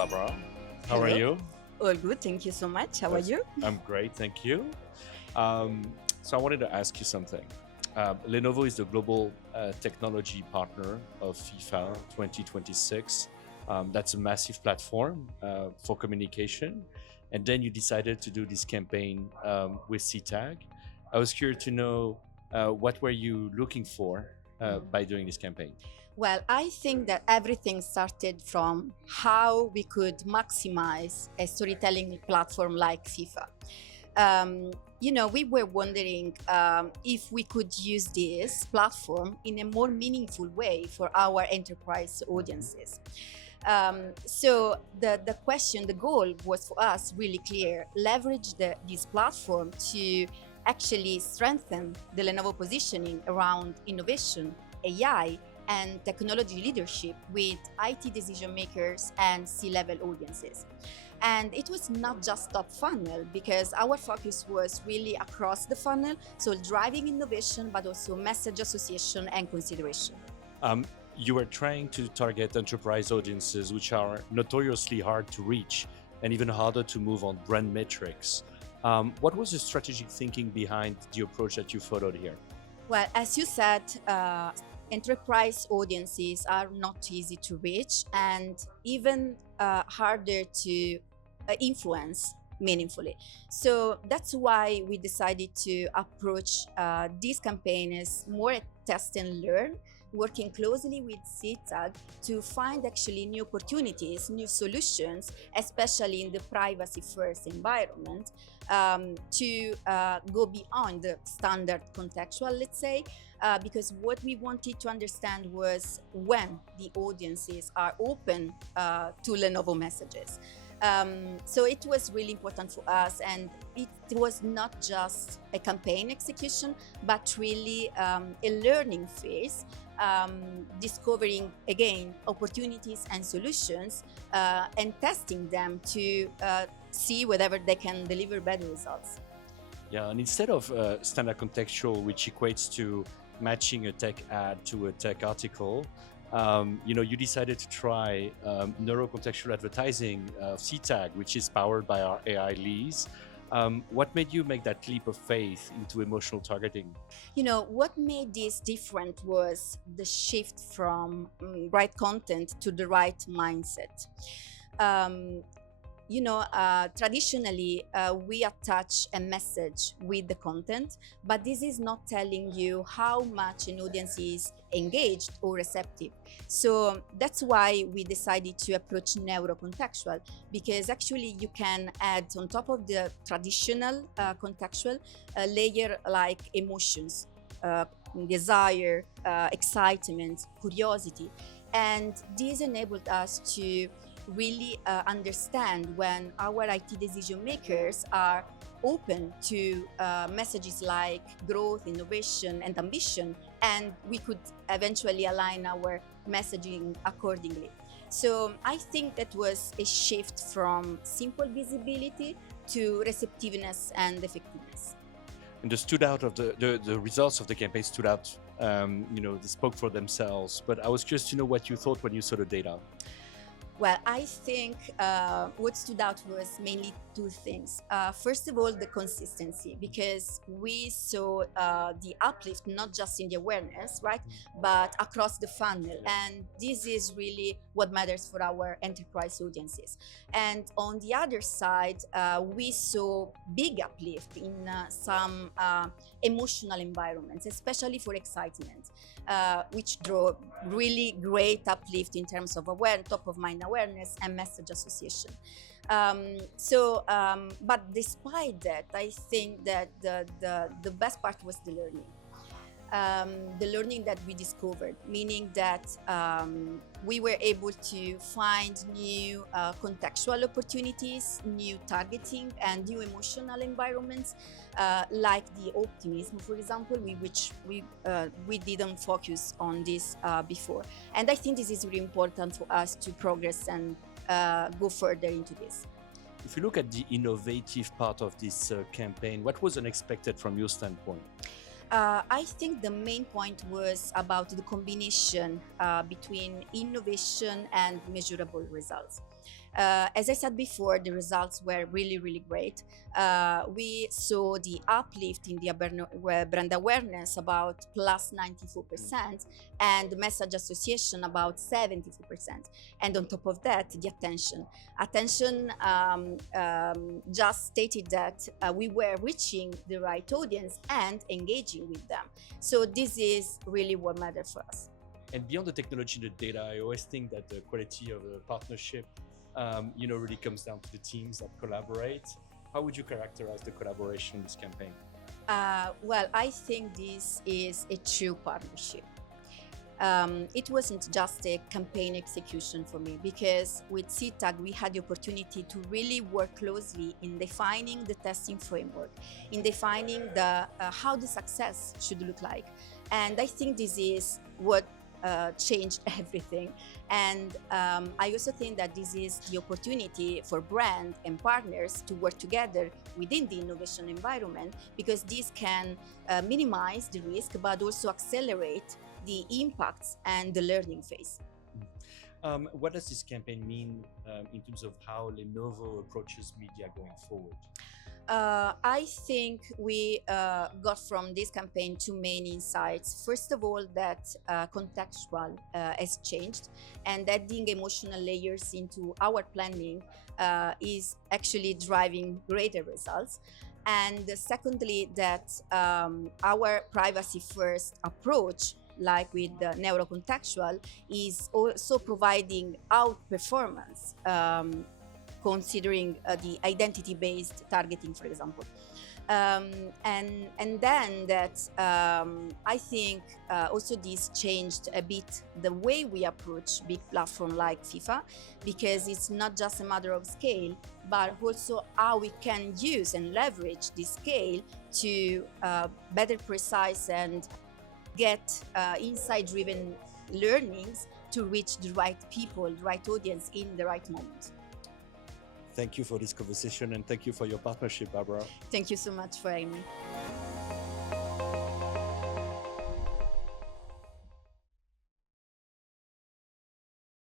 Barbara. How are Hello. you? All good. Thank you so much. How are you? I'm great, thank you. Um, so I wanted to ask you something. Lenovo is the global technology partner of FIFA 2026. That's a massive platform for communication. And then you decided to do this campaign with Seedtag. I was curious to know what were you looking for by doing this campaign? Well, I think that everything started from how we could maximize a storytelling platform like FIFA. We were wondering if we could use this platform in a more meaningful way for our enterprise audiences. So the goal was for us really clear: leverage this platform to actually strengthen the Lenovo positioning around innovation, AI, and technology leadership with IT decision makers and C-level audiences. And it was not just top funnel, because our focus was really across the funnel, so driving innovation, but also message association and consideration. You were trying to target enterprise audiences, which are notoriously hard to reach and even harder to move on brand metrics. What was the strategic thinking behind the approach that you followed here? Well, as you said, enterprise audiences are not easy to reach and even harder to influence meaningfully. So that's why we decided to approach this campaign as more a test and learn, working closely with Seedtag to find actually new opportunities, new solutions, especially in the privacy-first environment, to go beyond the standard contextual, let's say, because what we wanted to understand was when the audiences are open to Lenovo messages. So it was really important for us, and it was not just a campaign execution, but really a learning phase, discovering again opportunities and solutions, and testing them to see whether they can deliver better results. Yeah, and instead of standard contextual, which equates to matching a tech ad to a tech article, you decided to try Neuro-Contextual advertising Seedtag, which is powered by our AI leads. What made you make that leap of faith into emotional targeting? What made this different was the shift from right content to the right mindset. Traditionally, we attach a message with the content, but this is not telling you how much an audience is engaged or receptive. So that's why we decided to approach Neuro-Contextual, because actually you can add on top of the traditional contextual a layer like emotions, desire, excitement, curiosity. And this enabled us to really understand when our IT decision makers are open to messages like growth, innovation, and ambition, and we could eventually align our messaging accordingly. So I think that was a shift from simple visibility to receptiveness and effectiveness. And the results of the campaign stood out. They spoke for themselves. But I was curious to know what you thought when you saw the data. Well, I think what stood out was mainly two things. First of all, the consistency, because we saw the uplift not just in the awareness, right, but across the funnel. And this is really what matters for our enterprise audiences. And on the other side, we saw big uplift in some emotional environments, especially for excitement, which drove really great uplift in terms of top of mind awareness and message association. But despite that, I think that the best part was the learning. The learning that we discovered, meaning that we were able to find new contextual opportunities, new targeting, and new emotional environments, like the optimism, for example, which we didn't focus on this before. And I think this is really important for us to progress and go further into this. If you look at the innovative part of this campaign, what was unexpected from your standpoint? I think the main point was about the combination between innovation and measurable results. As I said before, the results were really, really great. We saw the uplift in the brand awareness about plus 94% and message association about 74%. And on top of that, the attention. Attention just stated that we were reaching the right audience and engaging with them. So this is really what matters for us. And beyond the technology and the data, I always think that the quality of the partnership really comes down to the teams that collaborate. How would you characterize the collaboration in this campaign? Well, I think this is a true partnership. It wasn't just a campaign execution for me, because with Seedtag we had the opportunity to really work closely in defining the testing framework, in defining how the success should look like. And I think this is what changed everything. And I also think that this is the opportunity for brand and partners to work together within the innovation environment, because this can minimize the risk but also accelerate the impacts and the learning phase. What does this campaign mean in terms of how Lenovo approaches media going forward? I think we got from this campaign two main insights. First of all, that contextual has changed, and adding emotional layers into our planning is actually driving greater results. And secondly, that our privacy-first approach, like with the Neuro-Contextual, is also providing outperformance, considering the identity-based targeting, for example. And then that I think also this changed a bit the way we approach big platform like FIFA, because it's not just a matter of scale, but also how we can use and leverage this scale to better precise and get insight-driven learnings to reach the right people, the right audience in the right moment. Thank you for this conversation, and thank you for your partnership, Barbara. Thank you so much for having me.